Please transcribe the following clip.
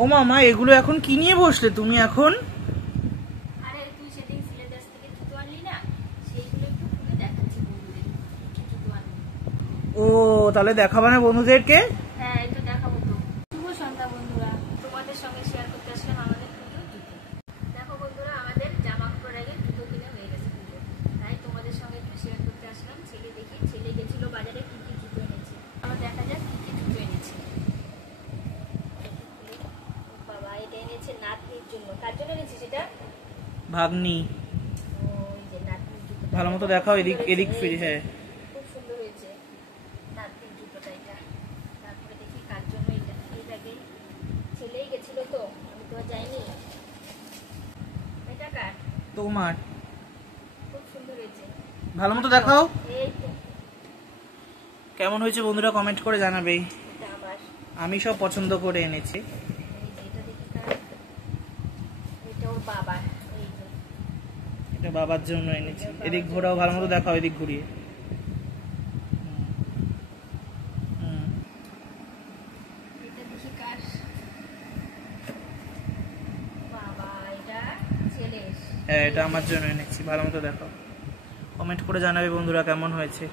ও মামা, এগুলো এখন কি নিয়ে বসলে তুমি এখন? আরে তুই সেদিন সিলেবাস থেকে জুতো আনলি না, সেইগুলো একটু খুলে দেখাচ্ছি বন্ধুদের কি জুতো আনলি। ও তাহলে দেখাবে না বন্ধুদেরকে? হ্যাঁ একটু দেখাবো তো। শুভ সন্ধ্যা বন্ধুরা, তোমাদের সঙ্গে শেয়ার করতে আসলাম আমাদের পুজোর জুতো। দেখো বন্ধুরা, আমাদের জামা কাপড় আগে জুতো কিনে হয়ে গেছে পুজো, তাই তোমাদের সঙ্গে একটু শেয়ার করতে আসলাম। ছেলে দেখি, ছেলে গেছিল বাজারে, কি কি জুতো এনেছে। আমার দেখা যাক কি কি জুতো এনেছে। বাবা, এটা এনেছে নাতনির জন্য। কার জন্য এনেছে সেটা? ভাগ্নি। ওই যে নাতনির জুতো, ভালো মতো দেখাও, এদিক এদিক ফিরে। হ্যাঁ খুব সুন্দর হয়েছে নাতনির জুতোটা এটা। তারপরে দেখি কার জন্য এটা। এটাকে ছেলেই গেছিল তো, আমি তো আর যাইনি। এটা কার? তোমার। খুব সুন্দর হয়েছে। ভালো মতো দেখাও এই তো, কেমন হয়েছে বন্ধুরা কমেন্ট করে জানাবেই। এটা আবার আমি সব পছন্দ করে এনেছি। এই যে এটা দেখি কার। এটা ওর বাবার। এই যে এটা বাবার জন্য এনেছি। এদিক ঘোরাও, ভালো মতো দেখাও, এদিক ঘুরিয়ে। এটা দেখি কার। বাবা, এটা ছেলের। হ্যাঁ এটা আমার জন্য এনেছি। ভালো মতো দেখাও, কমেন্ট করে জানাবে বন্ধুরা কেমন হয়েছে।